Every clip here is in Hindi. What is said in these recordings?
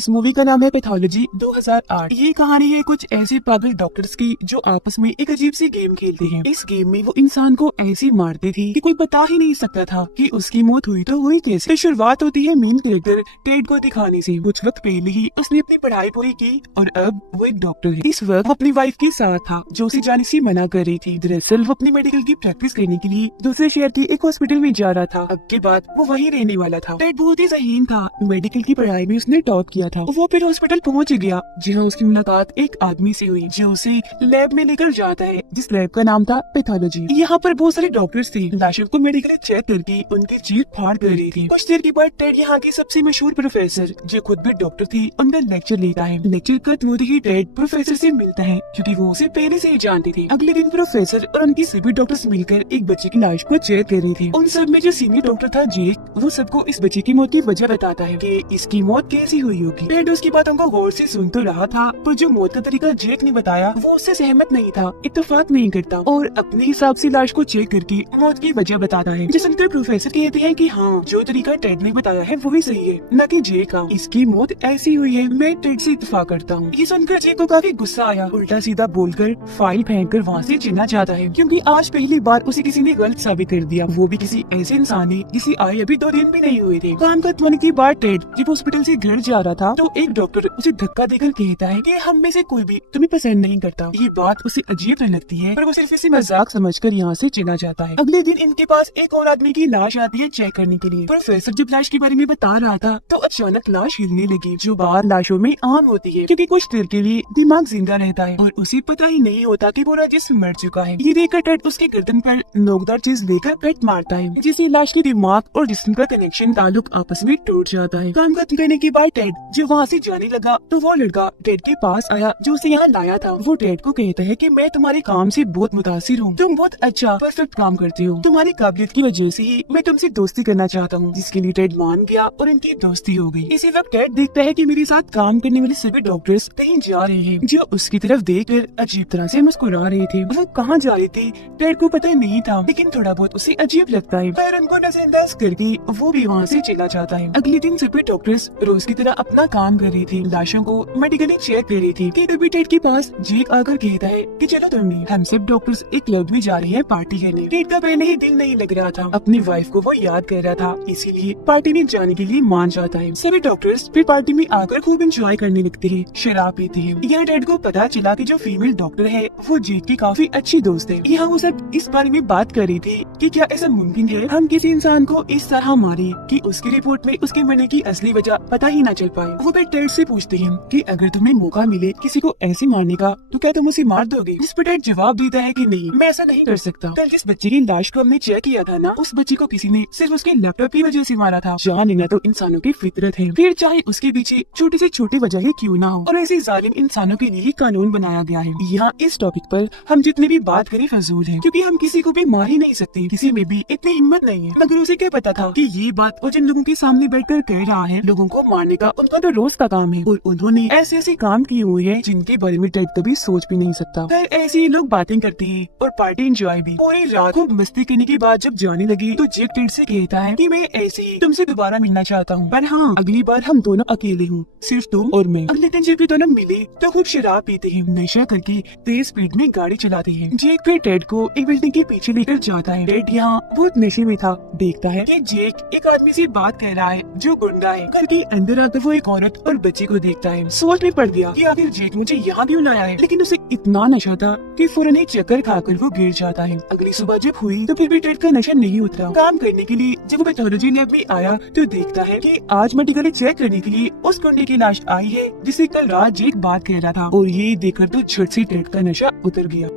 इस मूवी का नाम है पैथोलॉजी 2008। ये कहानी है कुछ ऐसे पागल डॉक्टर्स की जो आपस में एक अजीब सी गेम खेलते हैं। इस गेम में वो इंसान को ऐसे मारते थे कि कोई बता ही नहीं सकता था कि उसकी मौत हुई तो हुई कैसे। तो शुरुआत होती है मेन कैरेक्टर टेड को दिखाने से। कुछ वक्त पहले ही उसने अपनी पढ़ाई पूरी की और अब वो एक डॉक्टर है। इस वक्त वो अपनी वाइफ के साथ था जो उसे जाने से मना कर रही थी। दरअसल वो अपनी मेडिकल की प्रैक्टिस करने के लिए दूसरे शहर के एक हॉस्पिटल में जा रहा था। अब के बाद वो वहीं रहने वाला था। टेड बहुत ही ज़हीन था। मेडिकल की पढ़ाई में उसने टॉप किया था। वो फिर हॉस्पिटल पहुंच गया जहाँ उसकी मुलाकात एक आदमी से हुई जो उसे लैब में लेकर जाता है, जिस लैब का नाम था पैथोलॉजी। यहाँ पर बहुत सारे डॉक्टर्स थे। लाशों को मेडिकल चेक करके उनकी चीर फाड़ कर रही थी। कुछ देर के बाद टेड यहाँ के सबसे मशहूर प्रोफेसर जो खुद भी डॉक्टर थे उनका लेक्चर लेता है। लेक्चर खत्म होते ही टेड प्रोफेसर से मिलता है क्योंकि वो उसे पहले से ही जानते थे। अगले दिन प्रोफेसर और उनके सभी डॉक्टर्स मिलकर एक बच्चे की लाश को चेक कर रहे थे। उन सब में जो सीनियर डॉक्टर था जेक, वो सबको इस बच्चे की मौत की वजह बताता है कि इसकी मौत कैसी हुई होगी। टेड उसकी बातों को गौर से सुन तो रहा था, पर जो मौत का तरीका जेक ने बताया वो उससे सहमत नहीं था, इत्तेफाक नहीं करता और अपने हिसाब से लाश को चेक करके मौत की वजह बताता है। जिस सुनकर प्रोफेसर कहते हैं कि हाँ, जो तरीका टेड ने बताया है वही सही है, न कि जेक का। इसकी मौत ऐसी हुई है, मैं टेड से इत्तेफाक करता हूँ। ये सुनकर जेक को काफी गुस्सा आया। उल्टा सीधा बोलकर फाइल फेंक कर वहाँ से चलना चाहता है क्योंकि आज पहली बार उसे किसी ने गलत साबित कर दिया, वो भी किसी ऐसे इंसान ने जिसे आए अभी 2 दिन भी नहीं हुए थे। काम खत्म होने के बाद टेड जब हॉस्पिटल से घर जा रहा था तो एक डॉक्टर उसे धक्का देकर कहता है कि हम में से कोई भी तुम्हें पसंद नहीं करता। ये बात उसे अजीब तो लगती है पर वो सिर्फ इसे मजाक समझकर यहाँ से चला जाता है। अगले दिन इनके पास एक और आदमी की लाश आती है चेक करने के लिए। प्रोफेसर जब लाश के बारे में बता रहा था तो अचानक लाश हिलने लगी, जो बाहर लाशों में आम होती है क्योंकि कुछ देर के लिए दिमाग जिंदा रहता है और उसे पता ही नहीं होता कि पूरा जिस्म मर चुका है। ये देखकर टेड उसके गर्दन पर नोकदार चीज लेकर कट मारता है जिससे लाश के दिमाग और जिस्म का कनेक्शन ताल्लुक आपस में टूट जाता है। काम खत्म करने के बाद टेड जब वहाँ से जाने लगा तो वो लड़का टेड के पास आया जो उसे यहाँ लाया था। वो टेड को कहता है कि मैं तुम्हारे काम से बहुत मुतासिर हूँ, तुम बहुत अच्छा परफेक्ट काम करते हो, तुम्हारी काबिलियत की वजह से ही मैं तुमसे दोस्ती करना चाहता हूँ। जिसके लिए टेड मान गया और इनकी दोस्ती हो गई। इसी वक्त टेड देखता है कि मेरे साथ काम करने वाले सभी डॉक्टर्स कहीं जा रहे हैं जो उसकी तरफ देखकर अजीब तरह से मुस्कुरा रहे थे। वो कहाँ जा रहे थे टेड को पता नहीं था, लेकिन थोड़ा बहुत उसे अजीब लगता है। फिर उनको नजरअंदाज करके वो भी वहाँ से चला जाता है। अगले दिन सभी डॉक्टर्स रोज की तरह अपना काम कर रही थी, लाशों को मेडिकली चेक कर रही थी। तभी टेड के पास जेक आकर कहता है कि चलो तुम भी, हम सब डॉक्टर्स एक क्लब में जा रहे हैं पार्टी करने। टेड का पहले ही दिल नहीं लग रहा था, अपनी वाइफ को वो याद कर रहा था, इसीलिए पार्टी में जाने के लिए मान जाता है। सभी डॉक्टर्स फिर पार्टी में आकर खूब एंजॉय करने लगते हैं, शराब पीते हैं। यहाँ टेड को पता चला कि जो फीमेल डॉक्टर है वो जेक की काफी अच्छी दोस्त है। यहाँ वो सब इस बारे में बात कर रही थी कि क्या ऐसा मुमकिन है हम किसी इंसान को इस तरह मारे कि उसकी रिपोर्ट में उसके मरने की असली वजह पता ही ना चल पाए। वो फिर टेड से पूछते हैं कि अगर तुम्हें मौका मिले किसी को ऐसे मारने का तो क्या तुम उसे मार दोगे। जिस पर टेड जवाब देता है कि नहीं, मैं ऐसा नहीं कर सकता। कल जिस बच्चे की लाश को हमने चेक किया था ना, उस बच्चे को किसी ने सिर्फ उसके लैपटॉप की वजह से मारा था। जान लेना तो इंसानों की फितरत है, फिर चाहे उसके पीछे छोटी से छोटी वजह ही क्यों ना हो, और ऐसे जालिम इंसानों के लिए ही कानून बनाया गया है। यहाँ इस टॉपिक पर हम जितनी भी बात करें फजूल है क्योंकि हम किसी को भी मार ही नहीं सकते, किसी में भी इतनी हिम्मत नहीं है। मगर उसे क्या पता था कि ये बात वो जिन लोगों के सामने बैठकर कह रहा है, लोगों को मारने का उनका तो रोज का काम है और उन्होंने ऐसे ऐसे काम किए हुए हैं जिनके बारे में टेड कभी सोच भी नहीं सकता। फिर ऐसे ही लोग बातें करते हैं और पार्टी एंजॉय भी। पूरी रात खूब मस्ती करने के बाद जब जाने लगी तो जेक टेड से कहता है कि मैं ऐसे ही तुमसे दोबारा मिलना चाहता हूँ, पर हाँ, अगली बार हम दोनों अकेले हूँ, सिर्फ तुम और मैं। अगले दिन जब ये दोनों मिले तो खूब शराब पीते हैं, नशा करके तेज स्पीड में गाड़ी चलाते हैं। जेक फिर टेड को एक बिल्डिंग के पीछे लेकर जाता है। टेड यहाँ बहुत नशे में था, देखता है कि जेक एक आदमी से बात कर रहा है जो गुंडा है। घर के अंदर आकर वो एक औरत और बच्चे को देखता है। सोच में पड़ गया कि आखिर जेक मुझे यहाँ क्यों लाया है, लेकिन उसे इतना नशा था कि फौरन एक चक्कर खाकर वो गिर जाता है। अगली सुबह जब हुई तो फिर भी टेड का नशा नहीं उतरा। काम करने के लिए जब वो पैथोलॉजी लैब में आया तो देखता है कि आज मेडिकली चेक करने के लिए उस गुंडे की लाश आई है जिससे कल रात जेक बात कर रहा था, और ये देखकर तो झट से टेड का नशा उतर गया।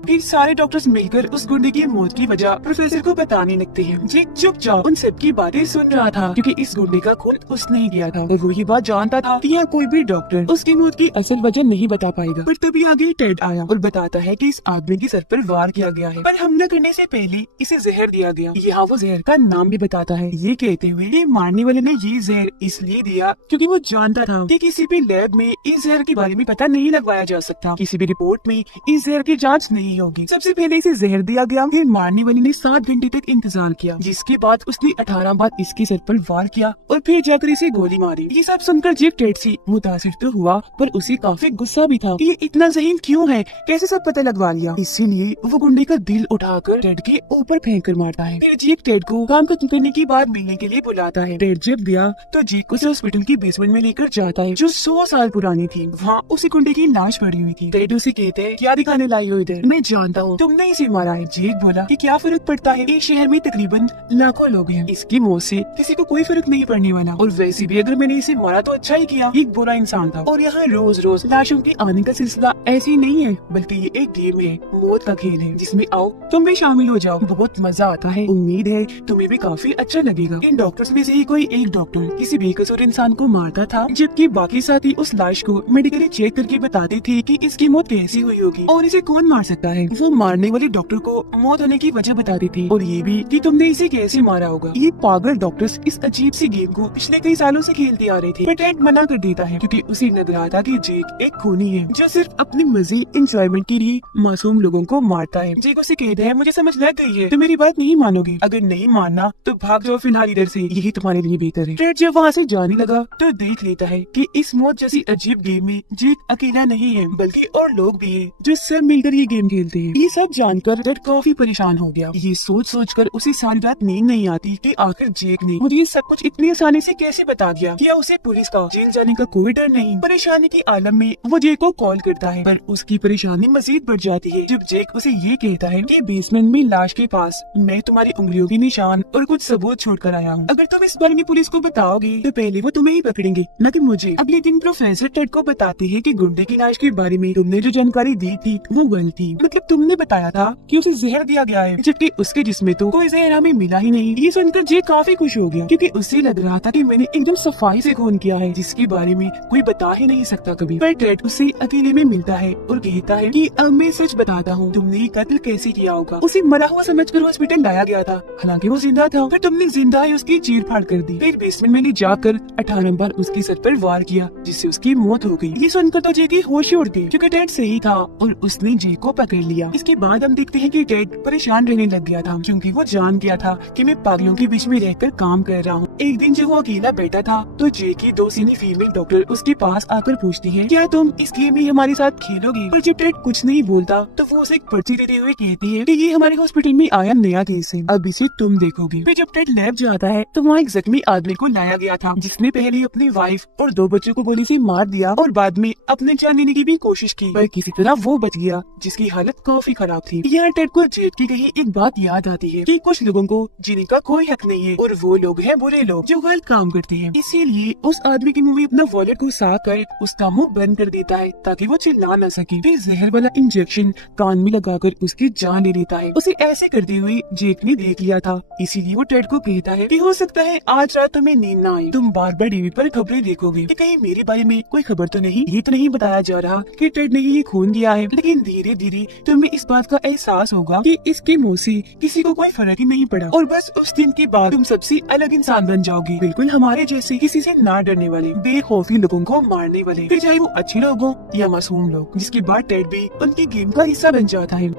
फिर सारे डॉक्टर्स मिलकर उस गुंडे की मौत की वजह प्रोफेसर को बताने लगते हैं। जेक चुपचाप उन सबकी बातें सुन रहा था क्योंकि इस गुंडे का खून उसने ही किया था और वो ये बात जानता था कि यहाँ कोई भी डॉक्टर उसकी मौत की असल वजह नहीं बता पाएगा। पर तभी आगे टेड आया और बताता है कि इस आदमी के सर पर वार किया गया है, पर हमला करने से पहले इसे जहर दिया गया। यहाँ वो जहर का नाम भी बताता है, ये कहते हुए कि मारने वाले ने ये जहर इसलिए दिया क्योंकि वो जानता था कि किसी भी लैब में इस जहर के बारे में पता नहीं लगवाया जा सकता, किसी भी रिपोर्ट में इस जहर की जाँच नहीं रही होगी। सबसे पहले इसे जहर दिया गया, फिर मारने वाले ने 7 घंटे तक इंतजार किया, जिसके बाद उसने 18 बार इसके सर पर वार किया और फिर जाकर इसे गोली मारी। ये सब सुनकर जेक टेड से मुतासिर तो हुआ, पर उसे काफी गुस्सा भी था। ये इतना ज़हीन क्यों है, कैसे सब पता लगवा लिया। इसीलिए वो गुंडे का दिल उठाकर टेड के ऊपर फेंक कर मारता है। फिर जेक टेड को काम खत्म करने के बाद मिलने के लिए बुलाता है। टेड जब गया तो जेक उसे हॉस्पिटल की बेसमेंट में लेकर जाता है, जो 100 साल पुरानी थी। वहाँ उसी गुंडे की लाश पड़ी हुई थी। टेड उसे कहते हैं, क्या दिखाने लाई हो इधर, मैं जानता हूँ तुमने इसे मारा है। जेक बोला कि क्या फर्क पड़ता है, इस शहर में तकरीबन लाखों लोग हैं, इसकी मौत से किसी को कोई फर्क नहीं पड़ने वाला। और वैसे भी अगर मैंने इसे मारा तो अच्छा ही किया, एक बुरा इंसान था। और यहाँ रोज रोज लाशों के आने का सिलसिला ऐसे ही नहीं है, बल्कि ये एक गेम है, मौत का खेल है, जिसमें आओ तुम भी शामिल हो जाओ, बहुत मजा आता है। उम्मीद है तुम्हें भी काफी अच्छा लगेगा। इन डॉक्टर्स में से ही कोई एक डॉक्टर किसी बेकसूर इंसान को मारता था, जबकि बाकी साथी उस लाश को मेडिकली चेक करके बताते थे कि इसकी मौत कैसी हुई होगी और इसे कौन मार सकता है। वो मारने वाले डॉक्टर को मौत होने की वजह बताते थे और ये भी कि तुमने इसे कैसे मारा होगा। ये पागल डॉक्टर्स इस अजीब सी गेम को पिछले कई सालों से खेलते आ रहे थे, पर टेड मना कर देता है क्योंकि उसे लग रहा था कि जेक एक खूनी है जो सिर्फ अपने मजे एंजॉयमेंट के लिए मासूम लोगों को मारता है। जेक उसे कहता है, मुझे समझ लग गई है, तो मेरी बात नहीं मानोगे, अगर नहीं मानना तो भाग जाओ फिलहाल इधर से, यही तुम्हारे लिए बेहतर है। टेड जब वहाँ से जाने लगा तो देख लेता है कि इस मौत जैसी अजीब गेम में जेक अकेला नहीं है, बल्कि और लोग भी हैं जो सब मिलकर ये गेम खेलते हैं। ये सब जानकर टेड काफी परेशान हो गया। ये सोच कर उसे सारी रात नींद नहीं आती कि आखिर जेक ने मुझे ये सब कुछ इतनी आसानी से कैसे बता दिया। क्या उसे पुलिस का जेल जाने का कोई डर नहीं। परेशानी की आलम में वो जेक को कॉल करता है, पर उसकी परेशानी मजीद बढ़ जाती है जब जेक उसे ये कहता है कि बेसमेंट में लाश के पास मैं तुम्हारी उंगलियों के निशान और कुछ सबूत छोड़ कर आया हूँ। अगर तुम इस बारे में पुलिस को बताओगे तो पहले वो तुम्हें ही पकड़ेंगे, न कि मुझे। अगले दिन प्रोफेसर टेड को बताते हैं कि गुंडे की लाश के बारे में तुमने जो जानकारी दी थी वो गलत थी। मतलब तुमने बताया था कि उसे जहर दिया गया है, जबकि उसके जिस्म तो कोई जहर हमें मिला ही नहीं। ये सुनकर जेक काफी खुश हो गया क्योंकि उससे लग रहा था कि मैंने एकदम सफाई से खून किया है, जिसके बारे में कोई बता ही नहीं सकता कभी। पर टेड उसे अकेले में मिलता है और कहता है कि अब मैं सच बताता हूँ, तुमने ये कत्ल कैसे किया होगा। उसे मरा हुआ समझकर हॉस्पिटल लाया गया था, हालांकि वो जिंदा था। फिर तुमने जिंदा ही उसकी चीर फाड़ कर दी। फिर बेसमेंट में ले जाकर 18 बार उसके सर पर वार किया, जिससे उसकी मौत हो गई। ये सुनकर तो जेक की होश उड़ गई क्योंकि टेड सही था और उसने जेक को पकड़ लिया। इसके बाद हम देखते हैं कि टेड परेशान रहने लग गया था क्योंकि वो जान गया था कि मैं पागलों के बीच में रहकर काम कर रहा हूँ। एक दिन जब वो अकेला बैठा था तो जेक की दो सीनी फीमेल डॉक्टर उसके पास आकर पूछती है, क्या तुम इस गेम में हमारे साथ खेलोगे। पर जब टेड कुछ नहीं बोलता तो वो उसे एक पर्ची देते हुए कहती है कि ये हमारे हॉस्पिटल में आया नया केस है, अब इसे तुम देखोगे। फिर जब टेड लैब जाता है तो वहाँ एक जख्मी आदमी को लाया गया था जिसने पहले अपनी वाइफ और 2 बच्चों को गोली से मार दिया और बाद में अपने जान लेने की भी कोशिश की, पर किसी तरह वो बच गया, जिसकी हालत काफी खराब थी। यहाँ टेड को जेक की कही एक बात याद आती है कि कुछ लोगों को जीने का कोई हक नहीं है और वो लोग हैं बुरे लोग जो गलत काम करते हैं। इसीलिए उस आदमी के मुंह में अपना वॉलेट घुसा कर उसका मुंह बंद कर देता है ताकि वो चिल्ला न सके। फिर जहर वाला इंजेक्शन कान में लगाकर उसकी जान ले लेता है। उसे ऐसे करते हुए जेक ने देख लिया था, इसीलिए वो टेड को कहता है कि हो सकता है आज रात तुम्हें नींद न आए, तुम बार बार टीवी पर खबरें देखोगे कि कहीं मेरे बारे में कोई खबर तो नहीं। ये तो नहीं बताया जा रहा कि टेड ने ये खून किया है, लेकिन धीरे धीरे तुम्हें इस बात का एहसास होगा कि इसके मुंह से किसी को कोई फर्क ही नहीं पड़ा और बस उस दिन के बाद तुम सबसे अलग इंसान बन जाओगे, बिल्कुल हमारे जैसे किसी से ना डरने वाले, बेखौफी लोगों को मारने वाले, फिर चाहे वो अच्छे लोग हो या मासूम लोग। जिसके बाद टेड भी उनकी गेम का हिस्सा बन जाता है।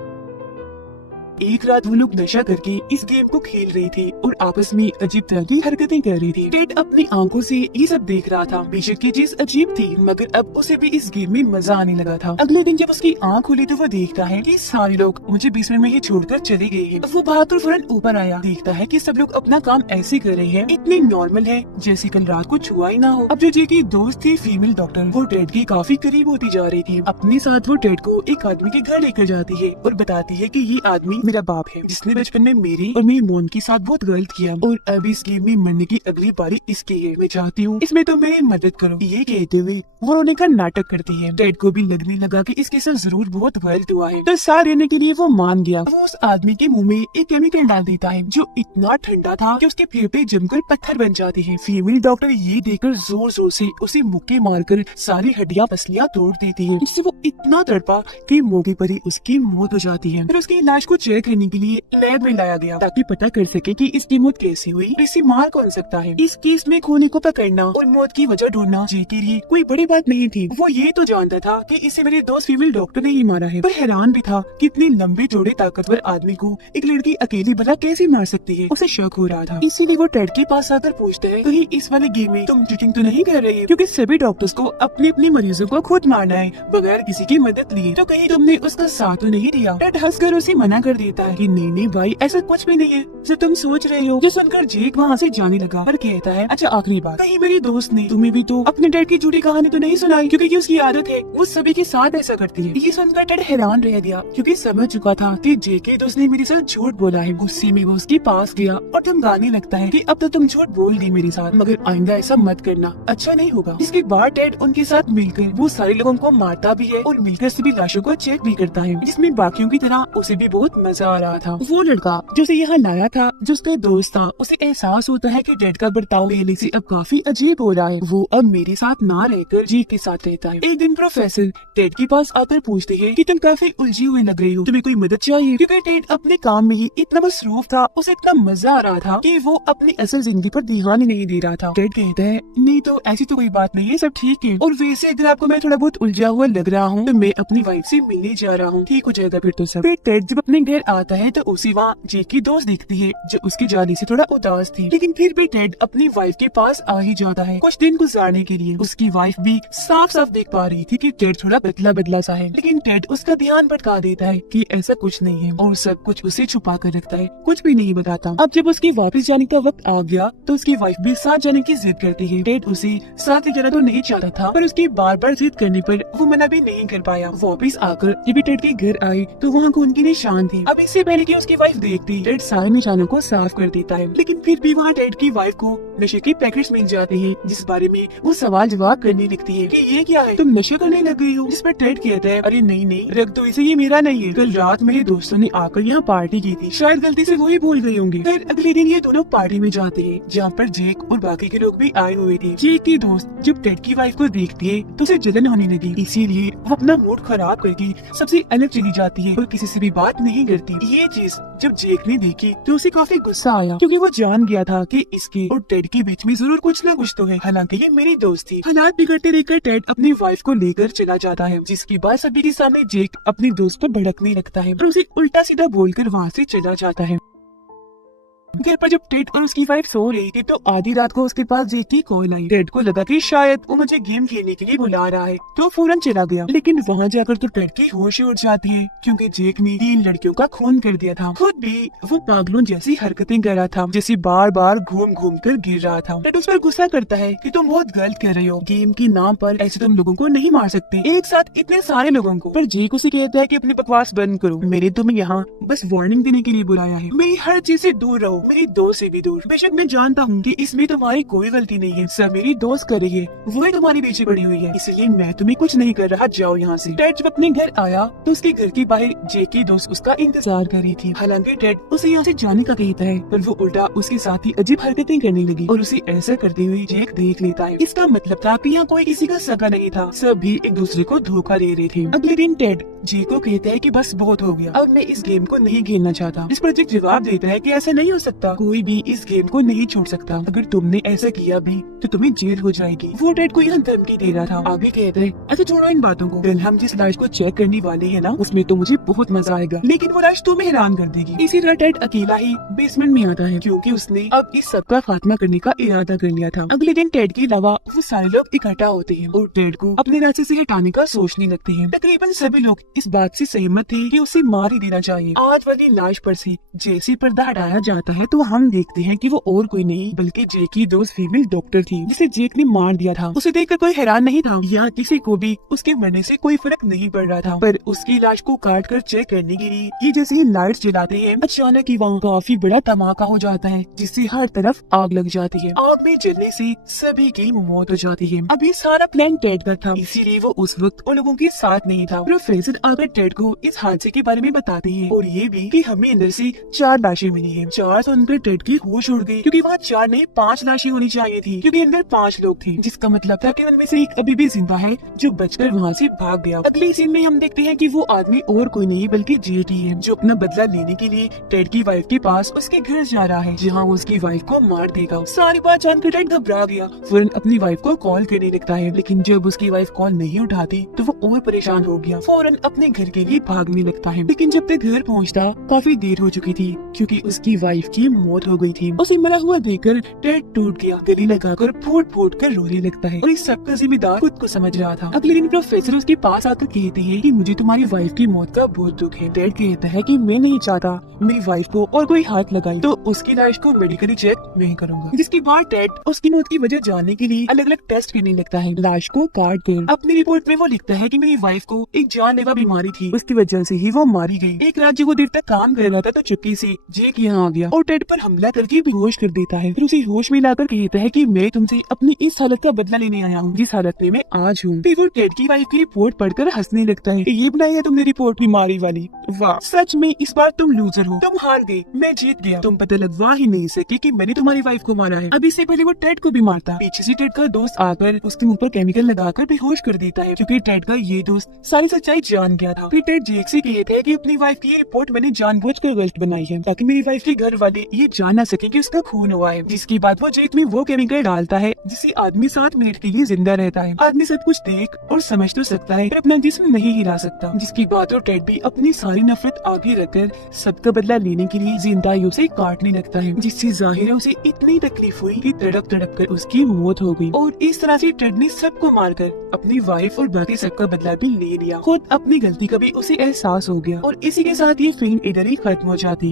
एक रात वो लोग नशा करके इस गेम को खेल रहे थे और आपस में अजीब तरह की हरकतें कर रहे थे। टेड अपनी आंखों से ये सब देख रहा था। बेशक ये चीज अजीब थी, मगर अब उसे भी इस गेम में मजा आने लगा था। अगले दिन जब उसकी आंख खुली तो वो देखता है कि सारे लोग मुझे बेसमेंट में ही छोड़कर चले गए हैं। वो बहादुर फौरन ऊपर आया, देखता है कि सब लोग अपना काम ऐसे कर रहे हैं, इतने नॉर्मल है जैसे कल रात को छुआ ही ना हो। अब जो जे की दोस्त थी फीमेल डॉक्टर, वो टेड के काफी करीब होती जा रही थी। अपने साथ वो टेड को एक आदमी के घर लेकर जाती है और बताती है कि ये आदमी मेरा बाप है, जिसने बचपन में मेरी और मेरी मोन के साथ बहुत गलत किया और अब इस गेम में मरने की अगली बारी इसकी है। मैं चाहती हूँ इसमें तो मेरी मदद करो। ये कहते हुए वो रोने का नाटक करती है। टेड को भी लगने लगा कि इसके साथ जरूर बहुत गलत हुआ है, तो साथ रहने के लिए वो मान गया। वो उस आदमी के मुंह में एक केमिकल डाल देता है जो इतना ठंडा था कि उसके फेफड़े जमकर पत्थर बन जाते हैं। फीमेल डॉक्टर ये देखकर जोर जोर से उसे मुक्के मारकर सारी हड्डियां पसलियां तोड़ देती है, जिससे वो इतना तड़पा कि मौके पर ही उसकी मौत हो जाती है। फिर उसकी लाश को चेक चेक करने के लिए लैब में लाया गया ताकि पता कर सके कि इसकी मौत कैसे हुई, इसे मार कौन सकता है। इस केस में खूनी को पकड़ना और मौत की वजह ढूंढना जे के लिए कोई बड़ी बात नहीं थी। वो ये तो जानता था कि इसे मेरे दोस्त फीमेल डॉक्टर ने ही मारा है, पर हैरान भी था कि इतने लंबे चौड़े ताकतवर आदमी को एक लड़की अकेली भला कैसे मार सकती है। उसे शक हो रहा था, इसीलिए वो टेड के पास आकर पूछता है, कहीं इस वाले गेम में तुम चीटिंग तो नहीं कर रहे, क्योंकि सभी डॉक्टर्स को अपने अपने मरीजों को खुद मारना है बगैर किसी की मदद लिए, तो कहीं तुमने उसका साथ तो नहीं दिया। टेड हंसकर उसे मना कर देता है कि नहीं भाई, ऐसा कुछ भी नहीं है जो तुम सोच रहे हो। जो सुनकर जेक वहाँ से जाने लगा और कहता है, अच्छा आखिरी बात, कहीं मेरी दोस्त ने तुम्हें भी तो अपने डैड की झूठी कहानी तो नहीं सुनाई, क्योंकि उसकी आदत है, वो सभी के साथ ऐसा करती है। ये सुनकर टेड हैरान रह गया, क्योंकि समझ चुका था कि जेक के दोस्त ने मेरे साथ झूठ बोला है। गुस्से में वो उसके पास गया और धमकाने लगता है कि अब तो तुम झूठ बोल गई मेरे साथ, मगर आइंदा ऐसा मत करना, अच्छा नहीं होगा। इसके बाद टेड उनके साथ मिलकर वो सारे लोगों को मारता भी है और मिलकर सभी लाशों को चेक भी करता है, जिसमें बाकियों की तरह उसे भी बहुत मजा आ रहा था। वो लड़का जो उसे यहाँ लाया था, जो उसका दोस्त था, उसे एहसास होता है कि टेड का बर्ताव पहले से अब काफी अजीब हो रहा है। वो अब मेरे साथ ना रहकर जेक के साथ रहता है। एक दिन प्रोफेसर टेड के पास आकर पूछते हैं कि तुम काफी उलझी हुई लग रही हो, तुम्हें कोई मदद चाहिए, क्योंकि टेड अपने काम में ही इतना मसरूफ था, उसे इतना मजा आ रहा था कि वो अपनी असल जिंदगी पर ध्यान ही नहीं दे रहा था। टेड कहता है, नहीं तो ऐसी तो कोई बात नहीं है, सब ठीक है, और वैसे अगर आपको मैं थोड़ा बहुत उलझा हुआ लग रहा हूँ तो मैं अपनी वाइफ से मिलने जा रहा हूँ, ठीक हो जाएगा फिर तो सब। फिर टेड जब अपने घर आता है तो उसे वहाँ जेक की दोस्त दिखती है जो उसके जाने से थोड़ा उदास थी, लेकिन फिर भी टेड अपनी वाइफ के पास आ ही जाता है कुछ दिन गुजारने के लिए। उसकी वाइफ भी साफ साफ देख पा रही थी कि टेड थोड़ा बदला बदला सा है, लेकिन टेड उसका ध्यान भटका देता है कि ऐसा कुछ नहीं है और सब कुछ उसे छुपा कर रखता है, कुछ भी नहीं बताता। अब जब उसके वापस जाने का वक्त आ गया तो उसकी वाइफ भी साथ जाने की जिद करती है। टेड उसे साथ ले जाना तो नहीं चाहता था, पर उसकी बार बार जिद करने पर वो मना भी नहीं कर पाया। वापस आकर जब टेड के घर आई तो वहाँ खून की निशान थी। अब इससे पहले कि उसकी वाइफ देखती, टेड सारे निशानों को साफ कर देता है, लेकिन फिर भी वहाँ टेड की वाइफ को नशे के पैकेट्स मिल जाते हैं, जिस बारे में वो सवाल जवाब करने लगती है कि ये क्या है, तुम नशे करने लग गई हो। जिस पर टेड कहता है, अरे नहीं नहीं, रख दो इसे, ये मेरा नहीं है, कल रात मेरे दोस्तों ने आकर यहाँ पार्टी की थी, शायद गलती से वही भूल गए होंगे। फिर अगले दिन ये दोनों पार्टी में जाते हैं जहाँ पर जेक और बाकी के लोग भी आए हुए थे। जेक की दोस्त जब टेड की वाइफ को देखती है तो उसे जलन होने लगी, इसीलिए वो अपना मूड खराब करके सबसे अलग चली जाती है और किसी से भी बात नहीं करती। ये चीज जब जेक ने देखी तो उसे काफी गुस्सा आया, क्योंकि वो जान गया था कि इसके और टेड के बीच में जरूर कुछ न कुछ तो है। हालांकि ये मेरी दोस्त थी। हालात बिगड़ते देखकर टेड अपनी वाइफ को लेकर चला जाता है, जिसके बाद सभी के सामने जेक अपनी दोस्त पर भड़कने लगता है और उसे उल्टा सीधा बोलकर वहाँ से चला जाता है। घर पर जब टेड और उसकी वाइफ सो रही थी तो आधी रात को उसके पास जेक की कॉल आई। टेड को लगा कि शायद वो मुझे गेम खेलने के लिए बुला रहा है, तो फौरन चला गया, लेकिन वहाँ जाकर तो टेड की होश उड़ जाती है, क्योंकि जेक ने 3 लड़कियों का खून कर दिया था। खुद भी वो पागलों जैसी हरकतें कर रहा था, जैसे बार बार घूम घूम कर गिर रहा था। टेड उस पर गुस्सा करता है कि तुम बहुत गलत कर रहे हो, गेम के नाम पर ऐसे तुम लोगों को नहीं मार सकते, एक साथ इतने सारे लोगों को। पर जेक उसे कहता है कि अपनी बकवास बंद करो, मैंने तुम्हें यहाँ बस वार्निंग देने के लिए बुलाया है, मेरी हर चीज से दूर रहो, मेरी दोस्त से भी दूर। बेशक मैं जानता हूँ कि इसमें तुम्हारी कोई गलती नहीं है, सब मेरी दोस्त कर रही है, वही तुम्हारी पीछे पड़ी हुई है, इसलिए मैं तुम्हें कुछ नहीं कर रहा, जाओ यहाँ से। टेड जब अपने घर आया तो उसके घर के बाहर जेक की दोस्त उसका इंतजार कर रही थी। हालांकि टेड उसे यहाँ से जाने का कहता है, पर वो उल्टा उसके साथ ही अजीब हरकतें करने लगी और उसे ऐसा करते हुए जेक देख लेता है। इसका मतलब था कि यहाँ कोई किसी का सगा नहीं था, सब भी एक दूसरे को धोखा दे रहे थे। अगले दिन टेड जेक को कहता है कि बस बहुत हो गया, अब मैं इस गेम को नहीं खेलना चाहता। इस पर जेक जवाब देता है कि ऐसा नहीं हो सकता, कोई भी इस गेम को नहीं छोड़ सकता, अगर तुमने ऐसा किया भी तो तुम्हें जेल हो जाएगी। वो टेड को यहाँ धमकी दे रहा था। आगे कहता है, अच्छा छोड़ो इन बातों को, कल हम जिस लाश को चेक करने वाले हैं ना, उसमें तो मुझे बहुत मजा आएगा, लेकिन वो लाश तुम्हें हैरान कर देगी। इसी तरह टेड अकेला ही बेसमेंट में आता है, क्योंकि उसने अब इस सब का खात्मा करने का इरादा कर लिया था। अगले दिन टेड के अलावा वो सारे लोग इकट्ठा होते हैं और टेड को अपने रास्ते से हटाने का सोचने लगते हैं। तकरीबन सभी लोग इस बात से सहमत थे कि उसे मार ही देना चाहिए। आज वाली लाश पर से जैसे पर्दा हटाया जाता है तो हम देखते हैं कि वो और कोई नहीं बल्कि जेक की दोस्त फीमेल डॉक्टर थी, जिसे जेक ने मार दिया था। उसे देखकर कोई हैरान नहीं था या किसी को भी उसके मरने से कोई फर्क नहीं पड़ रहा था, पर उसकी लाश को काट कर चेक करने के लिए ये जैसे ही लाइट्स जलाते हैं, अचानक ही वहाँ काफी बड़ा धमाका हो जाता है, जिससे हर तरफ आग लग जाती है। आग में जलने से सभी की मौत हो जाती है। अभी सारा प्लान टेड का था, इसीलिए वो उस वक्त उन लोगों के साथ नहीं था। प्रोफेसर आकर टेड को इस हादसे के बारे में बताते हैं और ये भी कि हमें अंदर से 4 लाशें मिली है, 4 सुनकर टेड की होश उड़ गई, क्योंकि वहाँ 4 नहीं 5 लाशें होनी चाहिए थी, क्योंकि अंदर 5 लोग थे, जिसका मतलब था कि उनमें से एक अभी भी जिंदा है जो बचकर वहाँ से भाग गया। अगले सीन में हम देखते हैं कि वो आदमी और कोई नहीं बल्कि जेटी है, जो अपना बदला लेने के लिए टेड की वाइफ के पास उसके घर जा रहा है, जहाँ वो उसकी वाइफ को मार देगा। सारी बात जानकर टेड घबरा गया, फौरन अपनी वाइफ को कॉल करने लगता है, लेकिन जब उसकी वाइफ कॉल नहीं उठाती तो वो और परेशान हो गया, फौरन अपने घर के लिए भागने लगता है। लेकिन जब तक घर पहुँचता काफी देर हो चुकी थी, क्योंकि उसकी वाइफ की मौत हो गई थी। उसे मरा हुआ देखकर टेड टूट गया, गले लगाकर फूट फूट कर रोने लगता है और इस सबका जिम्मेदार खुद को समझ रहा था। अगले दिन प्रोफेसर उसके पास आकर कहते हैं कि मुझे तुम्हारी वाइफ की मौत का बहुत दुख है। टेड कहता है कि मैं नहीं चाहता मेरी वाइफ को और कोई हाथ लगाए, तो उसकी लाश को मेडिकली चेक मैं करूंगा। जिसके बाद टेड उसकी मौत की वजह जानने के लिए अलग अलग टेस्ट करने लगता है। लाश को काट कर अपनी रिपोर्ट में वो लिखता है कि मेरी वाइफ को एक जानलेवा बीमारी थी, उसकी वजह से ही वो मारी गई। एक रात जो वो देर तक काम कर रहा था तो चुपके से जेक यहाँ आ गया और टेड पर हमला करके बेहोश कर देता है। फिर उसे होश में लाकर कहता है कि मैं तुमसे अपनी इस हालत का बदला लेने आया हूँ, जिस हालत में मैं आज हूँ। फिर वो टेड की वाइफ की रिपोर्ट पढ़कर हंसने लगता है। ये बनाई है तुमने रिपोर्ट बीमारी वाली, वाह सच में इस बार तुम लूजर हो, तुम हार गए, मैं जीत गया। तुम पता लगवा ही नहीं सके कि मैंने तुम्हारी वाइफ को मारा है। अभी से पहले वो टेड को भी मारता, पीछे से टेड का दोस्त आकर उसके मुंह पर केमिकल लगाकर बेहोश कर देता है, क्योंकि टेड का ये दोस्त सारी सच्चाई जान गया था। फिर टेड जेक से कहता है कि अपनी वाइफ की रिपोर्ट मैंने जानबूझकर गलत बनाई है, ताकि मेरी वाइफ के घर वाले ये जान ना सके कि उसका खून हुआ है। जिसके बाद वो जेक में वो केमिकल डालता है जिससे आदमी 7 मिनट के लिए जिंदा रहता है। आदमी सब कुछ देख और समझ तो सकता है पर अपना जिस्म नहीं हिला सकता। जिसकी बात और टेड भी अपनी सारी नफरत आगे रखकर सबका बदला लेने के लिए जिंदाइयों से काटने लगता है, जिससे जाहिर है उसे इतनी तकलीफ हुई कि तड़प तड़प कर उसकी मौत हो गई। और इस तरह से टेड ने सबको मारकर अपनी वाइफ और बाकी सबका बदला भी ले लिया। खुद अपनी गलती का भी उसे एहसास हो गया और इसी के साथ ये फिल्म इधर ही खत्म हो जाती है।